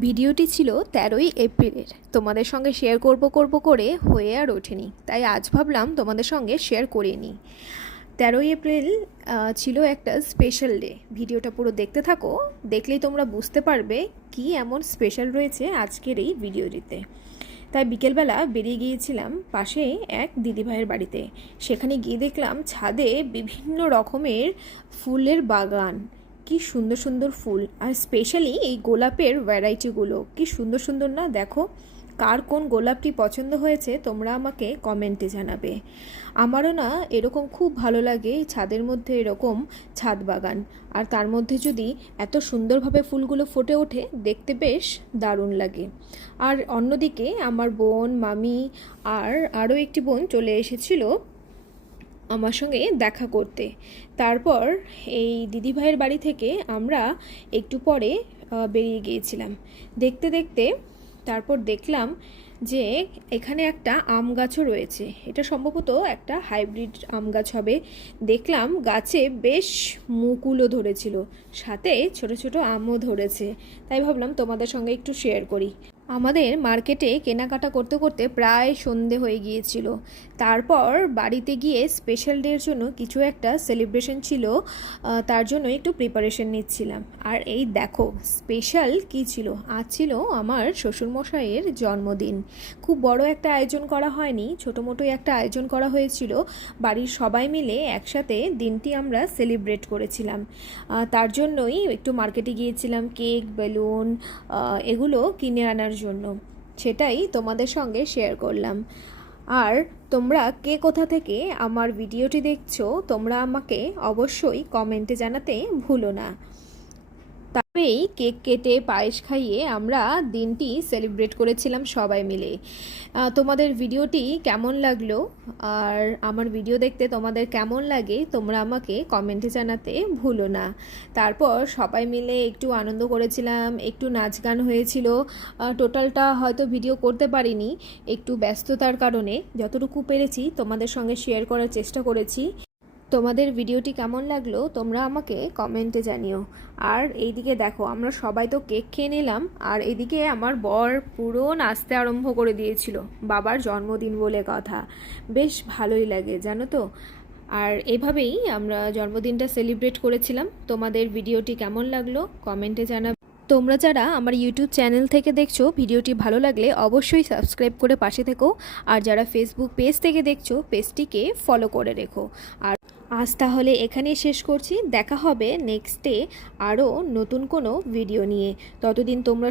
ভিডিওটি ছিল 13ই এপ্রিলের। তোমাদের সঙ্গে শেয়ার করব করে হয়ে আর ওঠেনি, তাই আজ ভাবলাম তোমাদের সঙ্গে শেয়ার করে নিই। 13ই এপ্রিল ছিল একটা স্পেশাল ডে। ভিডিওটা পুরো দেখতে থাকো, দেখলেই তোমরা বুঝতে পারবে কি এমন স্পেশাল রয়েছে আজকের এই ভিডিওটিতে। তাই বিকেলবেলা বেরিয়ে গিয়েছিলাম পাশে এক দিদিভাইয়ের বাড়িতে। সেখানে গিয়ে দেখলাম ছাদে বিভিন্ন রকমের ফুলের বাগান। কি সুন্দর সুন্দর ফুল, আর স্পেশালি এই গোলাপের ভ্যারাইটিগুলো কি সুন্দর সুন্দর না। দেখো কার কোন গোলাপটি পছন্দ হয়েছে তোমরা আমাকে কমেন্টে জানাবে। আমারও না এরকম খুব ভালো লাগে ছাদের মধ্যে এরকম ছাদ বাগান, আর তার মধ্যে যদি এত সুন্দরভাবে ফুলগুলো ফুটে ওঠে দেখতে বেশ দারুণ লাগে। আর অন্যদিকে আমার বোন, মামি আর আরও একটি বোন চলে এসেছিল আমার সঙ্গে দেখা করতে। তারপর এই দিদিভাইয়ের বাড়ি থেকে আমরা একটু পরে বেরিয়ে গিয়েছিলাম দেখতে দেখতে। তারপর দেখলাম যে এখানে একটা আম গাছও রয়েছে। এটা সম্ভবত একটা হাইব্রিড আম গাছ হবে। দেখলাম গাছে বেশ মুকুলও ধরেছিল, সাথে ছোট ছোট আমও ধরেছে। তাই ভাবলাম তোমাদের সঙ্গে একটু শেয়ার করি। আমাদের মার্কেটে কেনাকাটা করতে করতে প্রায় সন্ধে হয়ে গিয়েছিল। তারপর বাড়িতে গিয়ে স্পেশাল ডের জন্য কিছু একটা সেলিব্রেশন ছিল, তার জন্য একটু প্রিপারেশন নিচ্ছিলাম। আর এই দেখো স্পেশাল কি ছিল, আজ ছিল আমার শ্বশুরমশাইয়ের জন্মদিন। খুব বড় একটা আয়োজন করা হয়নি, ছোটো মোটোই একটা আয়োজন করা হয়েছিল। বাড়ির সবাই মিলে একসাথে দিনটি আমরা সেলিব্রেট করেছিলাম। তার জন্যই একটু মার্কেটে গিয়েছিলাম কেক, বেলুন এগুলো কিনে আনার জন্য। সেটাই তোমাদের সঙ্গে শেয়ার করলাম। আর তোমরা কে কোথা থেকে আমার ভিডিওটি দেখছো তোমরা আমাকে অবশ্যই কমেন্টে জানাতে ভুলো না। তবেই কেক কেটে পায়েস খাইয়ে আমরা দিনটি সেলিব্রেট করেছিলাম সবাই মিলে। তোমাদের ভিডিওটি কেমন লাগলো আর আমার ভিডিও দেখতে তোমাদের কেমন লাগে তোমরা আমাকে কমেন্টে জানাতে ভুলো না। তারপর সবাই মিলে একটু আনন্দ করেছিলাম, একটু নাচ গান হয়েছিল। টোটালটা হয়তো ভিডিও করতে পারিনি, একটু ব্যস্ততার কারণে যতটুকু পেরেছি তোমাদের সঙ্গে শেয়ার করার চেষ্টা করেছি। তোমাদের ভিডিওটি কেমন লাগলো তোমরা আমাকে কমেন্টে জানিও। আর এইদিকে দেখো আমরা সবাই তো কেক খেয়ে নিলাম, আর এদিকে আমার বর পুরো নাচতে আরম্ভ করে দিয়েছিল। বাবার জন্মদিন বলে কথা, বেশ ভালোই লাগে জানো তো। আর এভাবেই আমরা জন্মদিনটা সেলিব্রেট করেছিলাম। তোমাদের ভিডিওটি কেমন লাগলো কমেন্টে জানাবে। তোমরা যারা আমার ইউটিউব চ্যানেল থেকে দেখছো ভিডিওটি ভালো লাগলে অবশ্যই সাবস্ক্রাইব করে পাশে থেকো, আর যারা ফেসবুক পেজ থেকে দেখছো পেজটিকে ফলো করে রেখো। আর আজ তাহলে এখানেই শেষ করছি, দেখা হবে নেক্সট ডে আরও নতুন কোনো ভিডিও নিয়ে। ততদিন তোমরা